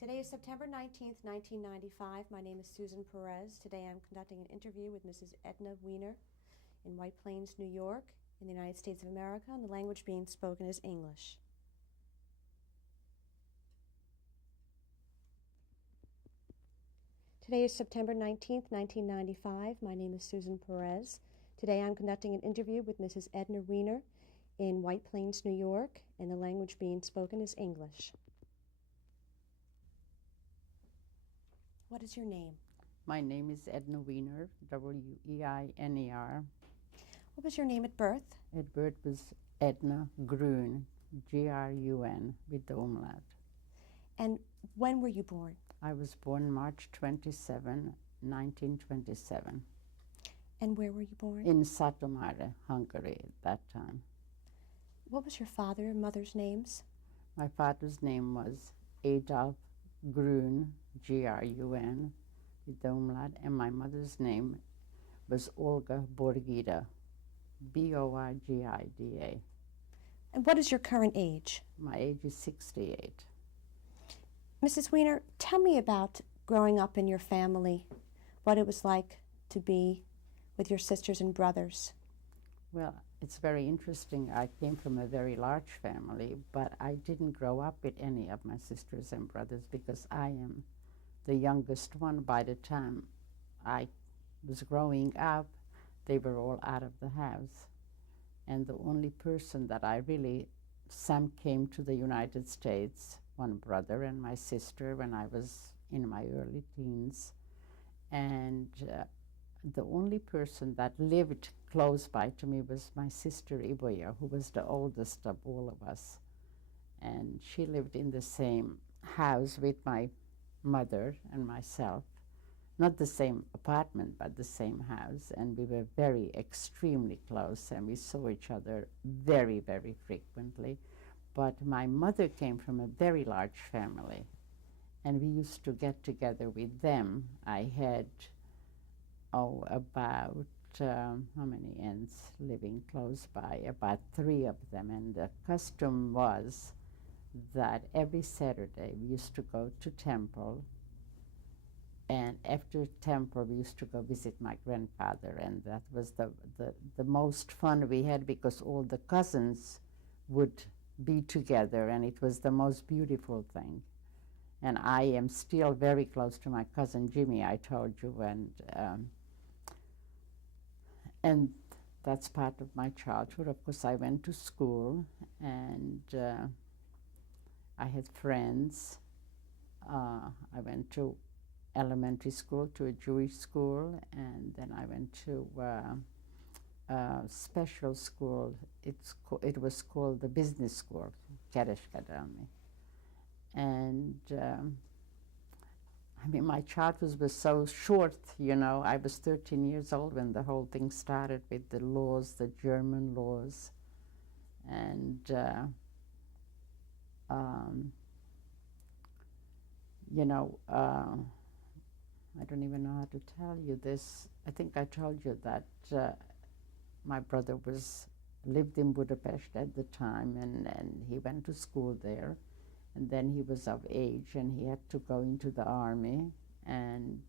Today is September 19th, 1995. My name is Susan Perez. Today I'm conducting an interview with Mrs. Edna Weiner in White Plains, New York, in the United States of America, and the language being spoken is English. Today is September 19th, 1995. My name is Susan Perez. Today I'm conducting an interview with Mrs. Edna Weiner in White Plains, New York, and the language being spoken is English. What is your name? My name is Edna Weiner, W-E-I-N-E-R. What was your name at birth? At birth was Edna Grun, G-R-U-N, with the umlaut. And when were you born? I was born March 27, 1927. And where were you born? In Satomáry, Hungary at that time. What was your father and mother's names? My father's name was Adolf Grun, G-R-U-N, with the umlaut, and my mother's name was Olga Borgida, B-O-R-G-I-D-A. And what is your current age? My age is 68. Mrs. Weiner, tell me about growing up in your family, what it was like to be with your sisters and brothers. Well, it's very interesting. I came from a very large family, but I didn't grow up with any of my sisters and brothers because I am the youngest one. By the time I was growing up, they were all out of the house. And the only person that some came to the United States, one brother and my sister when I was in my early teens. And the only person that lived close by to me was my sister Iboya, who was the oldest of all of us. And she lived in the same house with my mother and myself. Not the same apartment, but the same house. And we were extremely close, and we saw each other very, very frequently. But my mother came from a very large family, and we used to get together with them. I had, about, how many aunts living close by? About 3 of them. And the custom was that every Saturday we used to go to temple, and after temple we used to go visit my grandfather, and that was the most fun we had because all the cousins would be together, and it was the most beautiful thing. And I am still very close to my cousin Jimmy, I told you, and that's part of my childhood. Of course, I went to school, and I had friends. I went to elementary school, to a Jewish school, and then I went to special school. It was called the business school, Keres Kadelmi. And I mean, my childhood was so short, you know. I was 13 years old when the whole thing started with the laws, the German laws. And, you know, I don't even know how to tell you this. I think I told you that my brother lived in Budapest at the time, and he went to school there. And then he was of age, and he had to go into the army. And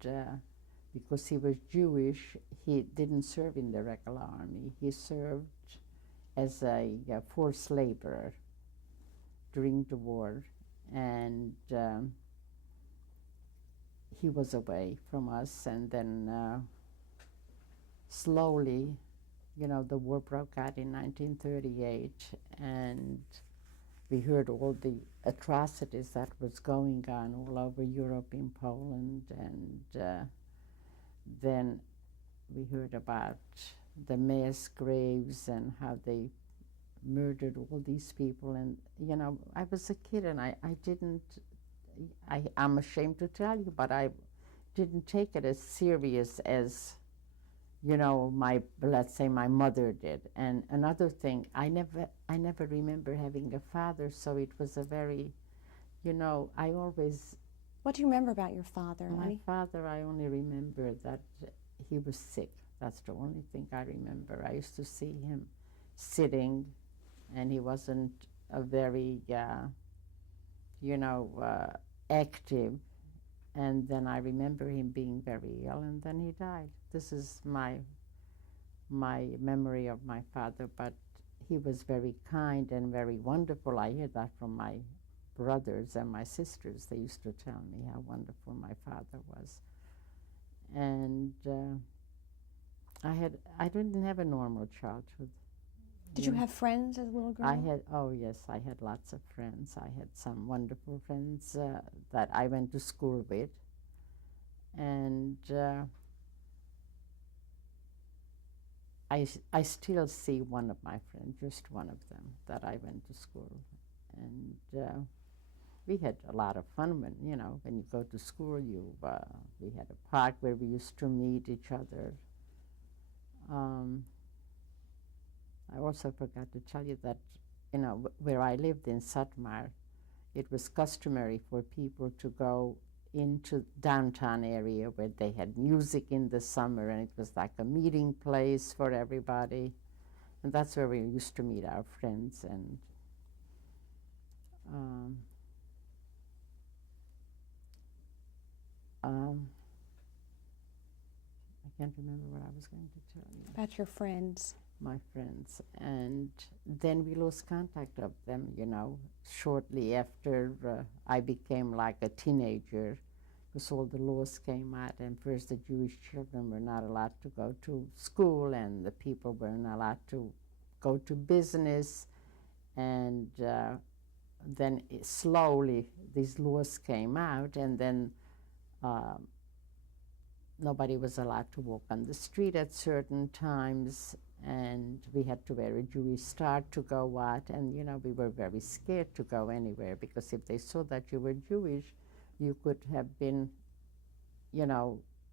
because he was Jewish, he didn't serve in the regular army. He served as a forced laborer during the war. And he was away from us, and then slowly, you know, the war broke out in 1938, and we heard all the atrocities that was going on all over Europe, in Poland, and then we heard about the mass graves and how they murdered all these people. And, you know, I was a kid, and I'm ashamed to tell you, but I didn't take it as serious as, you know, let's say my mother did. And another thing, I never remember having a father, so it was a very, you know, I always... What do you remember about your father, My father, I only remember that he was sick. That's the only thing I remember. I used to see him sitting, and he wasn't a very, you know, active. And then I remember him being very ill, and then he died. This is my memory of my father, but he was very kind and very wonderful. I hear that from my brothers and my sisters. They used to tell me how wonderful my father was. And I didn't have a normal childhood. Did you have friends as a little girl? Oh yes, I had lots of friends. I had some wonderful friends that I went to school with. And I still see one of my friends, just one of them, that I went to school with. And we had a lot of fun when you go to school. We had a park where we used to meet each other. I also forgot to tell you that, where I lived in Satmar, it was customary for people to go into downtown area where they had music in the summer, and it was like a meeting place for everybody. And that's where we used to meet our friends. And I can't remember what I was going to tell you. About your friends. My friends. And then we lost contact of them, shortly after I became like a teenager, because all the laws came out, and first the Jewish children were not allowed to go to school, and the people were not allowed to go to business. And then slowly these laws came out, and then nobody was allowed to walk on the street at certain times, and we had to wear a Jewish star to go out. And we were very scared to go anywhere, because if they saw that you were Jewish, you could have been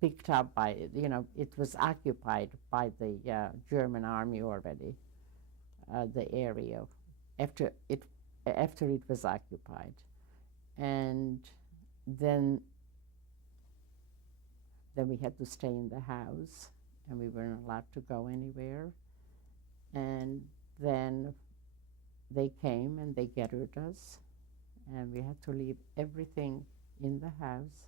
picked up by it was occupied by the German army already, the area, after it was occupied. And then we had to stay in the house, and we weren't allowed to go anywhere. And then they came and they gathered us, and we had to leave everything in the house.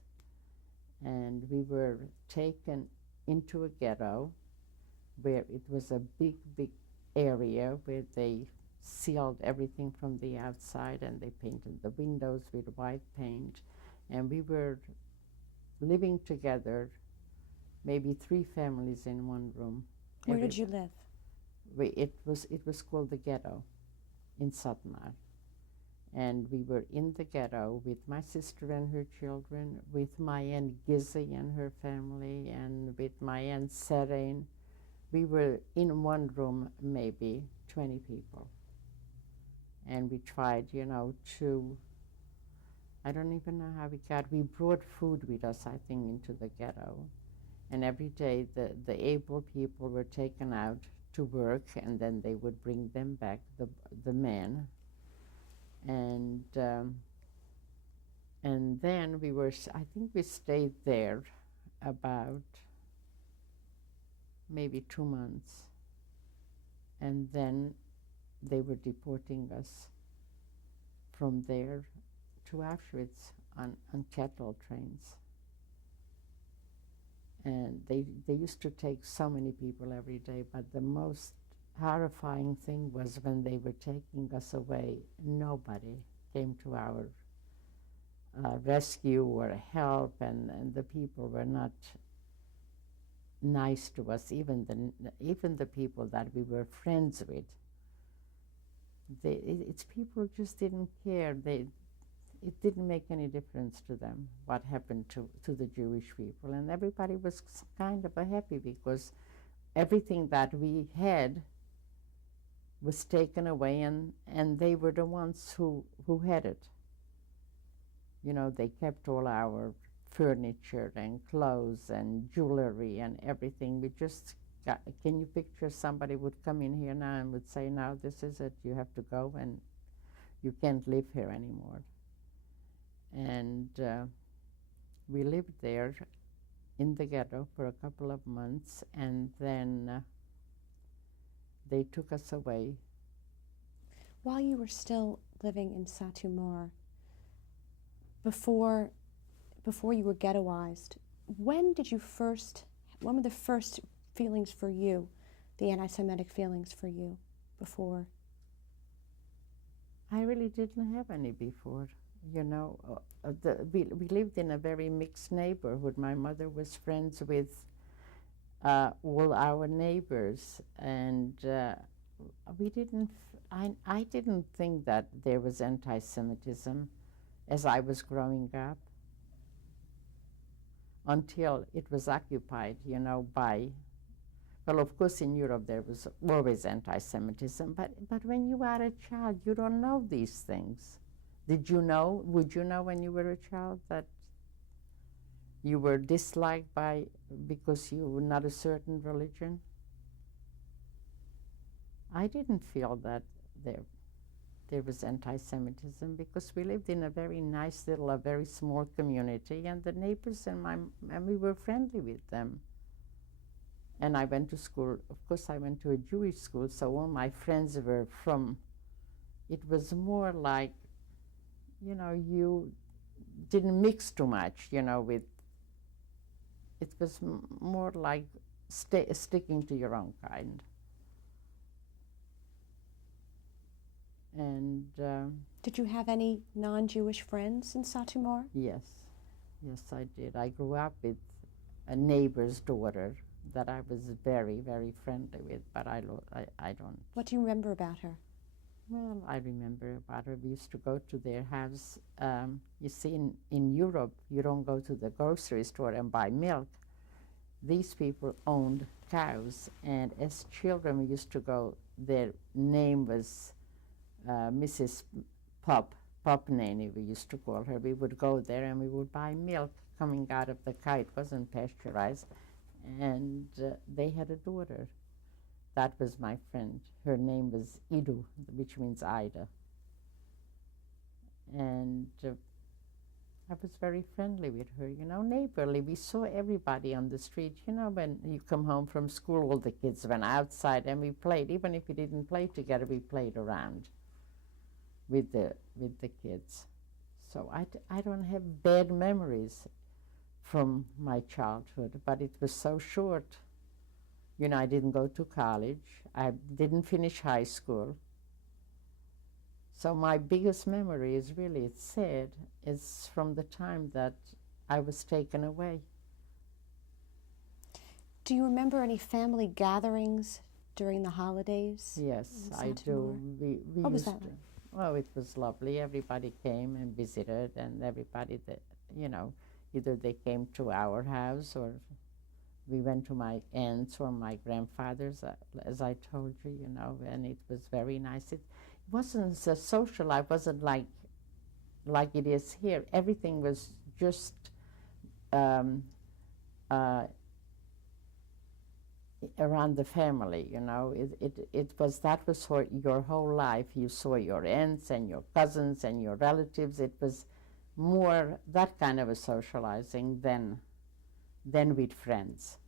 And we were taken into a ghetto where it was a big, big area where they sealed everything from the outside, and they painted the windows with white paint. And we were living together, maybe 3 families in one room. Where did you live? It was called the ghetto in Satmar. And we were in the ghetto with my sister and her children, with my Aunt Gizzy and her family, and with my Aunt Serene. We were in one room, maybe 20 people. And we tried, to, I don't even know how we brought food with us, I think, into the ghetto. And every day the able people were taken out to work, and then they would bring them back, the men. And then I think we stayed there about maybe 2 months. And then they were deporting us from there to Auschwitz on cattle trains. And they used to take so many people every day, but the most horrifying thing was when they were taking us away, nobody came to our rescue or help, and the people were not nice to us, even the people that we were friends with. It's people just didn't care. It didn't make any difference to them what happened to the Jewish people, and everybody was kind of happy, because everything that we had was taken away, and they were the ones who had it. They kept all our furniture and clothes and jewelry and everything. We just can you picture somebody would come in here now and would say, "Now this is it, you have to go, and you can't live here anymore." And we lived there in the ghetto for a couple of months, and then they took us away. While you were still living in Satumar, before you were ghettoized, when were the first feelings for you, the anti-Semitic feelings for you before? I really didn't have any before. You know, we lived in a very mixed neighborhood. My mother was friends with all our neighbors, and I didn't think that there was anti-Semitism as I was growing up until it was occupied, you know, by, well, of course in Europe there was always anti-Semitism, but when you are a child, you don't know these things. Would you know when you were a child that you were disliked because you were not a certain religion? I didn't feel that there was anti-Semitism because we lived in a very nice little, a very small community, and the neighbors and we were friendly with them. And I went to school, of course I went to a Jewish school, so all my friends were it was more like, you know, you didn't mix too much, you know, it was more like sticking to your own kind. And did you have any non-Jewish friends in Satumar? Yes, I did. I grew up with a neighbor's daughter that I was very, very friendly with, but I don't. What do you remember about her? Well, I remember about her. We used to go to their house. You see, in Europe, you don't go to the grocery store and buy milk. These people owned cows, and as children, we used to go. Their name was Mrs. Popnany, we used to call her. We would go there and we would buy milk coming out of the cow. It wasn't pasteurized. And they had a daughter. That was my friend. Her name was Idu, which means Ida. And I was very friendly with her, you know, neighborly. We saw everybody on the street. You know, when you come home from school, all the kids went outside and we played. Even if we didn't play together, we played around with the kids. So I don't have bad memories from my childhood, but it was so short. You know, I didn't go to college. I didn't finish high school. So my biggest memory is really, it's sad, is from the time that I was taken away. Do you remember any family gatherings during the holidays? Yes, I do. We what was that like? Well, it was lovely. Everybody came and visited, and everybody that, you know, either they came to our house or we went to my aunt's or my grandfather's, as I told you, you know, and it was very nice. It wasn't a social life, wasn't like it is here. Everything was just around the family, you know. That was for your whole life. You saw your aunts and your cousins and your relatives. It was more that kind of a socializing than with friends.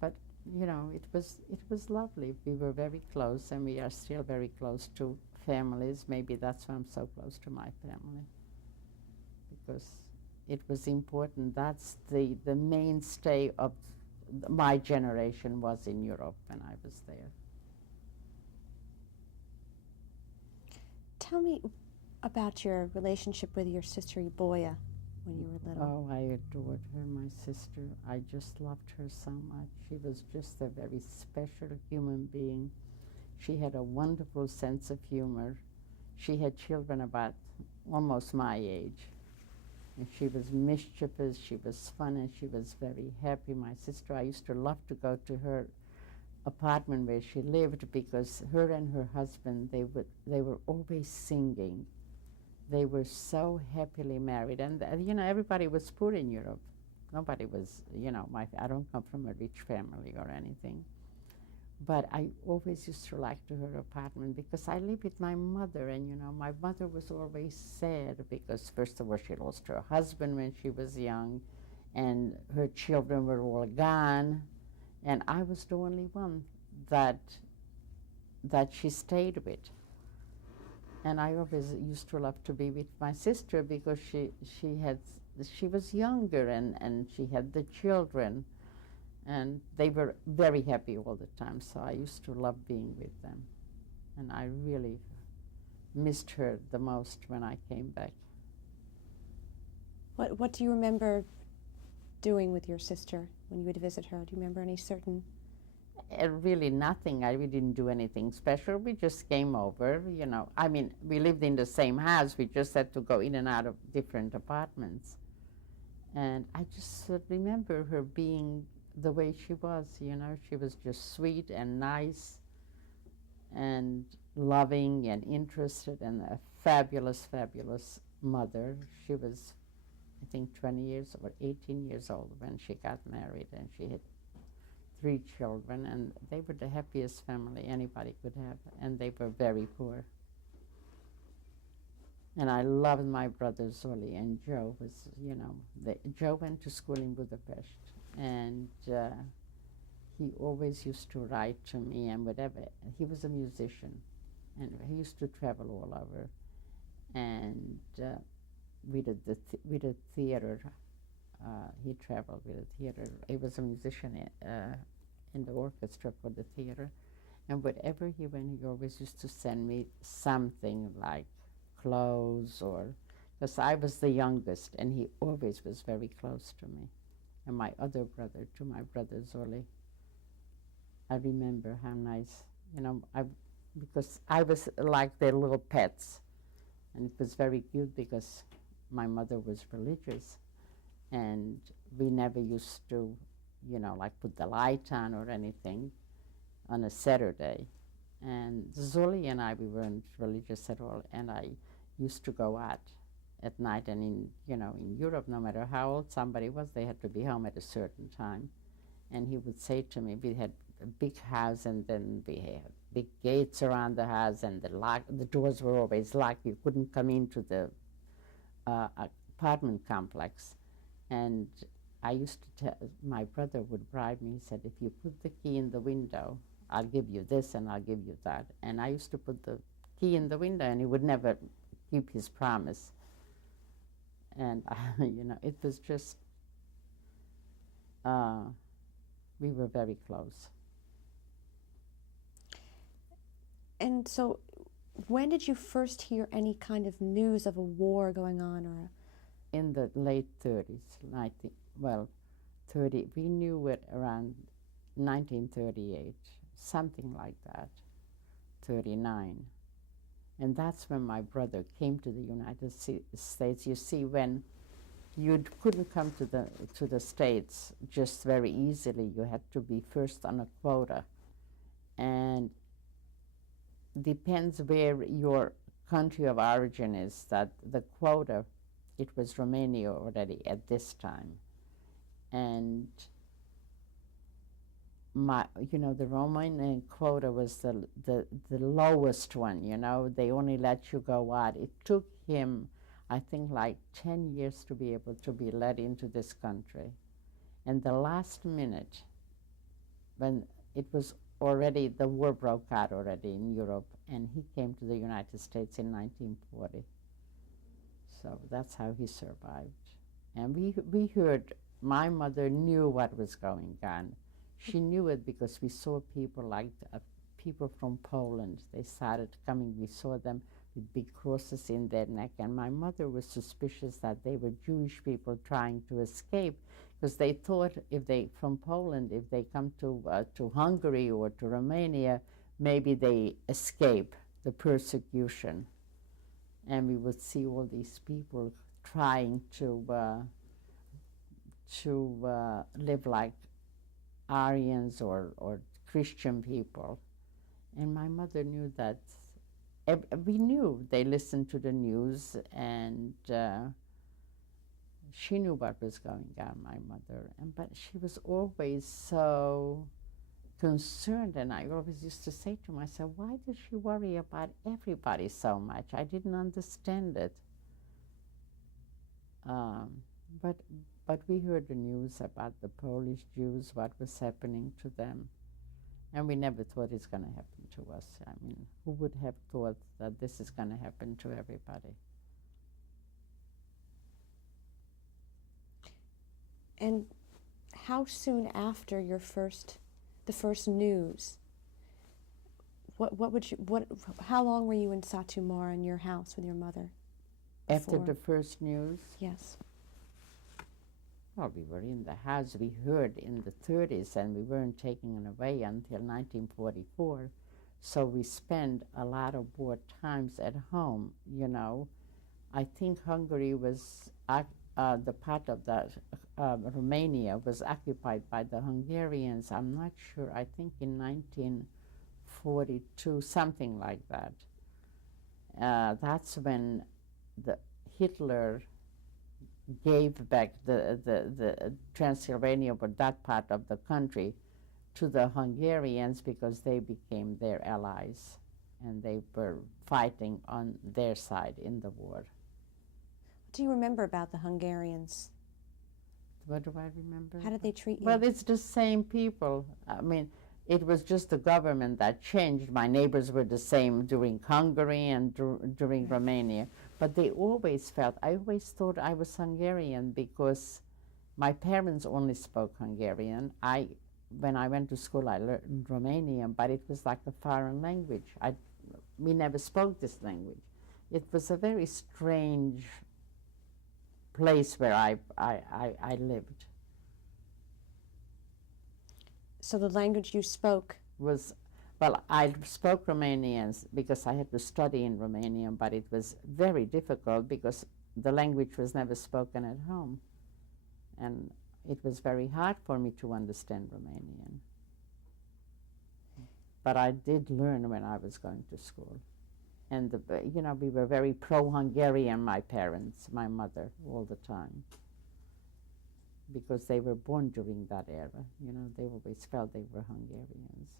But you know, it was lovely. We were very close, and we are still very close to families. Maybe that's why I'm so close to my family, because it was important. That's the mainstay of my generation was in Europe when I was there. Tell me about your relationship with your sister Iboya when you were little. Oh, I adored her, my sister. I just loved her so much. She was just a very special human being. She had a wonderful sense of humor. She had children about almost my age. And she was mischievous, she was fun, and she was very happy. My sister, I used to love to go to her apartment where she lived, because her and her husband, they were always singing. They were so happily married, and you know, everybody was poor in Europe. Nobody was, you know, I don't come from a rich family or anything, but I always used to like to her apartment because I lived with my mother, and you know, my mother was always sad because first of all she lost her husband when she was young, and her children were all gone. And I was the only one that that she stayed with. And I always used to love to be with my sister because she was younger and she had the children, and they were very happy all the time. So I used to love being with them, and I really missed her the most when I came back. What do you remember doing with your sister when you would visit her? Do you remember any certain? Really nothing. We didn't do anything special. We just came over, you know. I mean, we lived in the same house. We just had to go in and out of different apartments. And I just remember her being the way she was, you know. She was just sweet and nice and loving and interested, and a fabulous, fabulous mother. She was, I think, 20 years or 18 years old when she got married, and she had 3 children, and they were the happiest family anybody could have, and they were very poor. And I loved my brother Zoli, and Joe was, you know, Joe went to school in Budapest, and he always used to write to me and whatever. He was a musician, and he used to travel all over, and we did the theater. He traveled with the theater. He was a musician in the orchestra for the theater. And wherever he went, he always used to send me something like clothes, or because I was the youngest, and he always was very close to me. And my other brother, to my brother Zoli, I remember how nice, you know, because I was like their little pets. And it was very cute because my mother was religious. And we never used to, you know, like put the light on or anything on a Saturday. And Zoli and I, we weren't religious at all. And I used to go out at night. And in, you know, in Europe, no matter how old somebody was, they had to be home at a certain time. And he would say to me, we had a big house, and then we had big gates around the house, and the doors were always locked. You couldn't come into the apartment complex. And I used to tell, my brother would bribe me. He said, if you put the key in the window, I'll give you this and I'll give you that. And I used to put the key in the window, and he would never keep his promise. And, you know, it was just, we were very close. And so when did you first hear any kind of news of a war going on? Or in the late 30s, 30. We knew it around 1938, something like that, 39. And that's when my brother came to the United States. You see, when you couldn't come to the States just very easily, you had to be first on a quota. And depends where your country of origin is, that the quota, it was Romania already at this time. And you know, the Romanian quota was the lowest one, you know. They only let you go out. It took him, I think, like 10 years to be able to be let into this country. And the last minute, when it was already, the war broke out already in Europe, and he came to the United States in 1940. So that's how he survived. And we heard, my mother knew what was going on. She knew it because we saw people like people from Poland. They started coming. We saw them with big crosses in their neck. And my mother was suspicious that they were Jewish people trying to escape, because they thought from Poland, if they come to Hungary or to Romania, maybe they escape the persecution. And we would see all these people trying to live like Aryans or Christian people. And my mother knew that. We knew they listened to the news, and she knew what was going on, my mother. But she was always so concerned, and I always used to say to myself, why does she worry about everybody so much? I didn't understand it. But we heard the news about the Polish Jews, what was happening to them. And we never thought it's going to happen to us. I mean, who would have thought that this is going to happen to everybody? And how soon after the first news, how long were you in Satu Mara in your house with your mother? After the first news? Yes. Well, we were in the house. We heard in the 30s, and we weren't taken away until 1944. So we spent a lot of war times at home, you know. I think Hungary was, the part of that, Romania was occupied by the Hungarians. I'm not sure. I think in 1942, something like that. That's when Hitler gave back the Transylvania, but that part of the country, to the Hungarians because they became their allies and they were fighting on their side in the war. What do you remember about the Hungarians? What do I remember? How did they treat you? Well, it's the same people. I mean, it was just the government that changed. My neighbors were the same during Hungary and during Romania. But they always felt, I always thought I was Hungarian because my parents only spoke Hungarian. When I went to school, I learned Romanian, but it was like a foreign language. We never spoke this language. It was a very strange place where I lived. So the language you spoke was, well, I spoke Romanian because I had to study in Romanian, but it was very difficult because the language was never spoken at home. And it was very hard for me to understand Romanian. But I did learn when I was going to school. And, you know, we were very pro-Hungarian, my parents, my mother, all the time. Because they were born during that era. You know, they always felt they were Hungarians.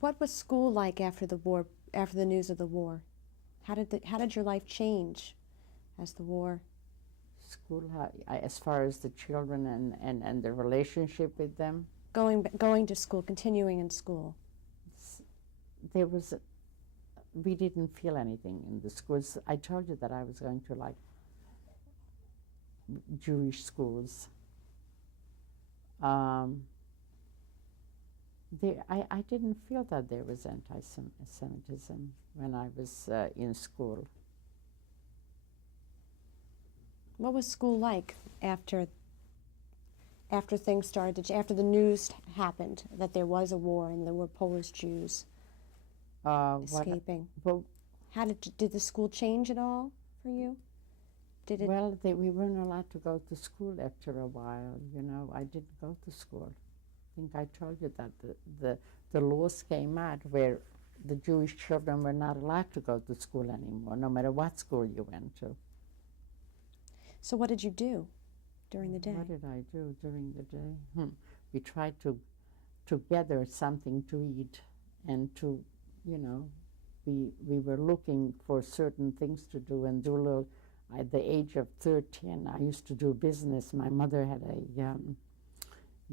What was school like after the war, after the news of the war? How did your life change as the war? School, as far as the children and the relationship with them? Going to school, continuing in school. We didn't feel anything in the schools. I told you that I was going to like Jewish schools. I didn't feel that there was anti-Semitism when I was in school. What was school like after things started, after the news happened that there was a war and there were Polish Jews escaping? How did the school change at all for you? Did it? Well, we weren't allowed to go to school after a while. You know, I didn't go to school. I think I told you that the laws came out where the Jewish children were not allowed to go to school anymore, no matter what school you went to. So what did you do during the day? What did I do during the day? We tried to gather something to eat and to, you know, we were looking for certain things to do and do a little. At the age of 13, I used to do business. My mother had a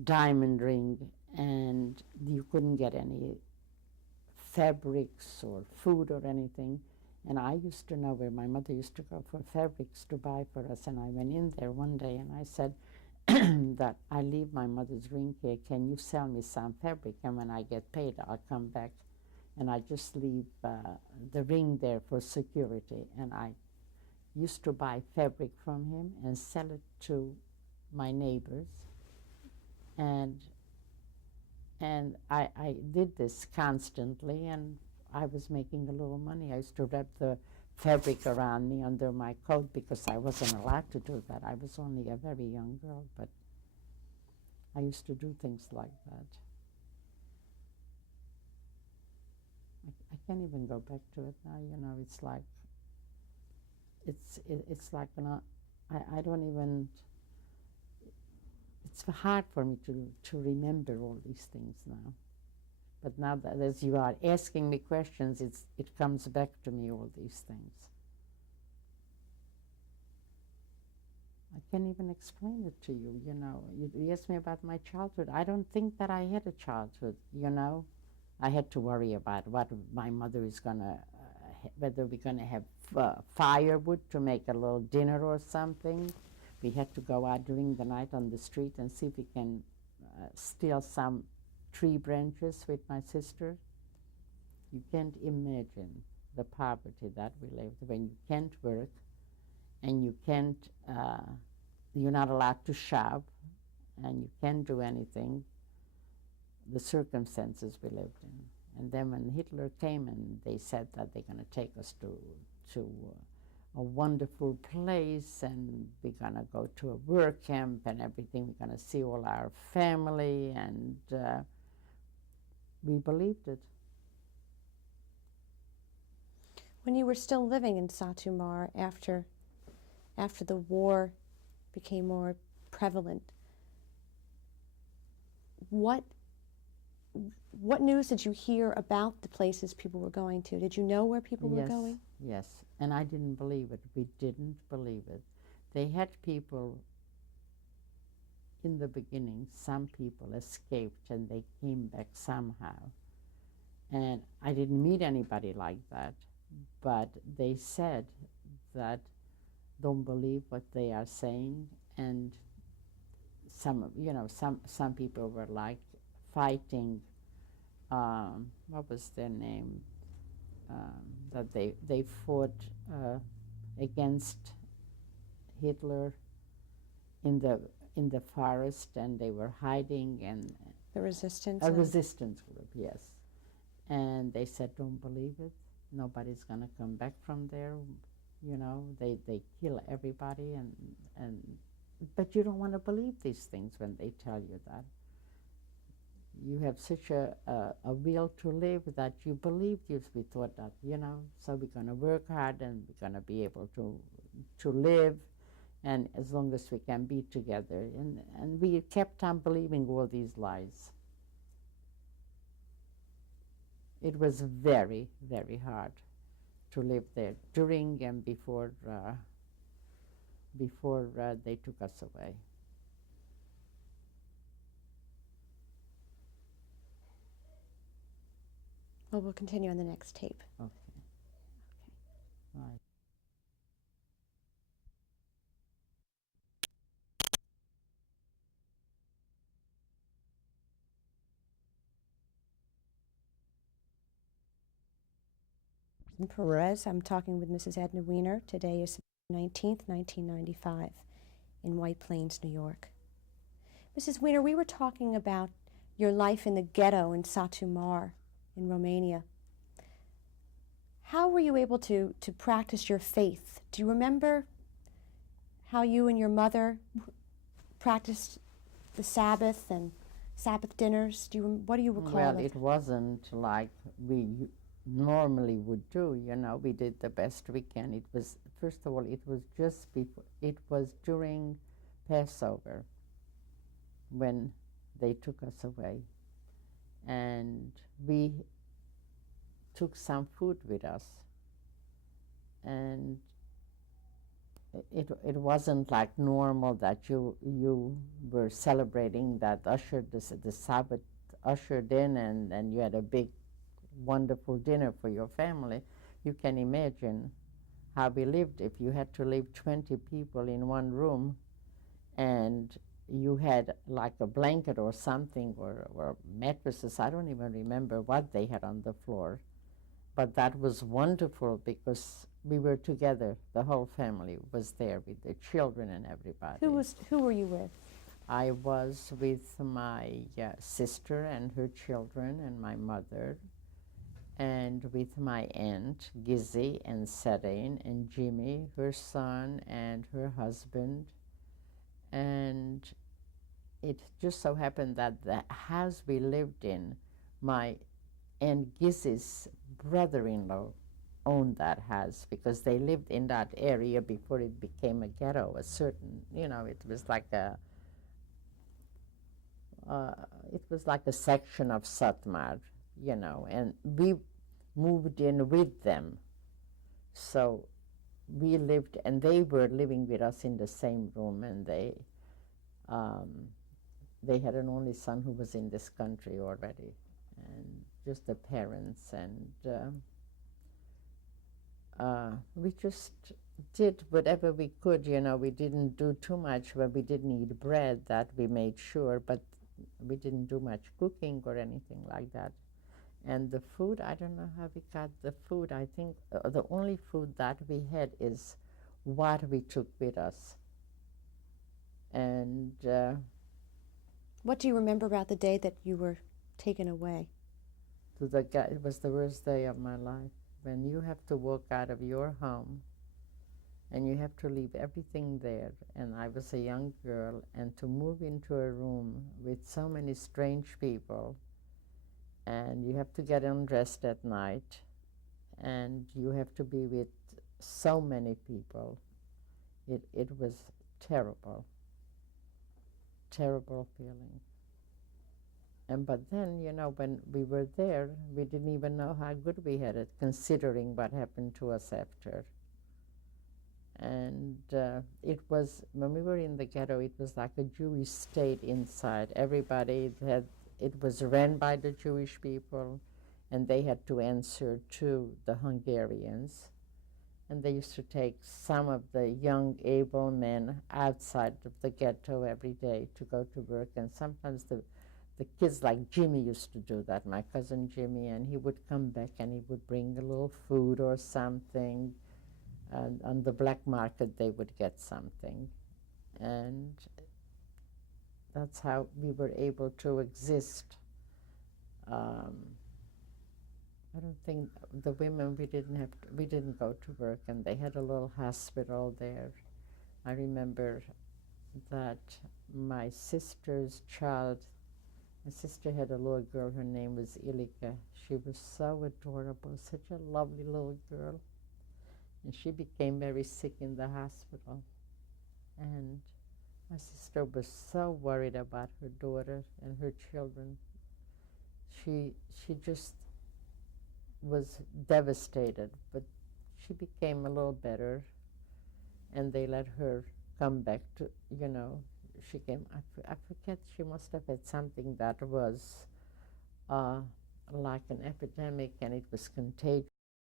diamond ring, and you couldn't get any fabrics or food or anything. And I used to know where my mother used to go for fabrics to buy for us. And I went in there one day and I said that I leave my mother's ring here. Can you sell me some fabric? And when I get paid, I'll come back. And I just leave the ring there for security. And I used to buy fabric from him and sell it to my neighbors. And I did this constantly, and I was making a little money. I used to wrap the fabric around me under my coat because I wasn't allowed to do that. I was only a very young girl, but I used to do things like that. I can't even go back to it now. You know, it's like I don't even. It's hard for me to remember all these things now. But now that as you are asking me questions, it comes back to me, all these things. I can't even explain it to you, you know. You asked me about my childhood. I don't think that I had a childhood, you know. I had to worry about what my mother is going to, whether we're going to have firewood to make a little dinner or something. We had to go out during the night on the street and see if we can steal some tree branches with my sister. You can't imagine the poverty that we lived when you can't work and you can't, you're not allowed to shop and you can't do anything, the circumstances we lived in. And then when Hitler came and they said that they're going to take us to a wonderful place and we're going to go to a work camp and everything, we're going to see all our family, and we believed it. When you were still living in Satu Mare after the war became more prevalent, what news did you hear about the places people were going to? Did you know where people were going? Yes, and I didn't believe it. We didn't believe it. They had people in the beginning, some people escaped and they came back somehow. And I didn't meet anybody like that, but they said that don't believe what they are saying, and some people were like fighting, what was their name, that they fought against Hitler in the forest, and they were hiding, and The resistance? a resistance group, yes. And they said, don't believe it, nobody's going to come back from there, you know, they kill everybody, but you don't want to believe these things when they tell you that. You have such a will to live that you believe this. We thought that, you know, so we're going to work hard and we're going to be able to live, and as long as we can be together. And we kept on believing all these lies. It was very, very hard to live there during and before they took us away. Well, we'll continue on the next tape. Okay. Right. Perez. I'm talking with Mrs. Edna Weiner. Today is September 19th, 1995, in White Plains, New York. Mrs. Weiner, we were talking about your life in the ghetto in Satu Mare in Romania. How were you able to practice your faith? Do you remember how you and your mother practiced the Sabbath and Sabbath dinners? What do you recall? Well, it wasn't like we normally would do, you know. We did the best we can. It was, first of all, it was just before, it was during Passover when they took us away, and we took some food with us, and it wasn't like normal that you were celebrating that the Sabbath ushered in, and you had a big wonderful dinner for your family. You can imagine how we lived. If you had to leave 20 people in one room and you had like a blanket or something or mattresses, I don't even remember what they had on the floor, but that was wonderful because we were together. The whole family was there with the children and everybody. Who were you with? I was with my sister and her children and my mother, and with my aunt, Gizzy, and Serene, and Jimmy, her son, and her husband. And it just so happened that the house we lived in, my Aunt Gizzy's brother-in-law owned that house because they lived in that area before it became a ghetto, a certain, you know, it was like a section of Satmar, you know, and we moved in with them. So we lived, and they were living with us in the same room, and um, they had an only son who was in this country already, and just the parents, and we just did whatever we could. We didn't do too much, but we didn't eat bread, that we made sure, but we didn't do much cooking or anything like that. And the food, I don't know how we got the food. I think the only food that we had is what we took with us. And what do you remember about the day that you were taken away? It was the worst day of my life, when you have to walk out of your home and you have to leave everything there. And I was a young girl, and to move into a room with so many strange people, and you have to get undressed at night, and you have to be with so many people. It was terrible, terrible feeling. But then, when we were there, we didn't even know how good we had it, considering what happened to us after. And it was, when we were in the ghetto, it was like a Jewish state inside. Everybody it was ran by the Jewish people, and they had to answer to the Hungarians. And they used to take some of the young, able men outside of the ghetto every day to go to work. And sometimes the kids like Jimmy used to do that, my cousin Jimmy, and he would come back and he would bring a little food or something. And on the black market, they would get something. And that's how we were able to exist. I don't think the women, we didn't go to work, and they had a little hospital there. I remember that my sister's child, my sister had a little girl, her name was Ilika. She was so adorable, such a lovely little girl. And she became very sick in the hospital. And my sister was so worried about her daughter and her children. She just was devastated, but she became a little better, and they let her come back to, she came, I forget, she must have had something that was like an epidemic, and it was contagious.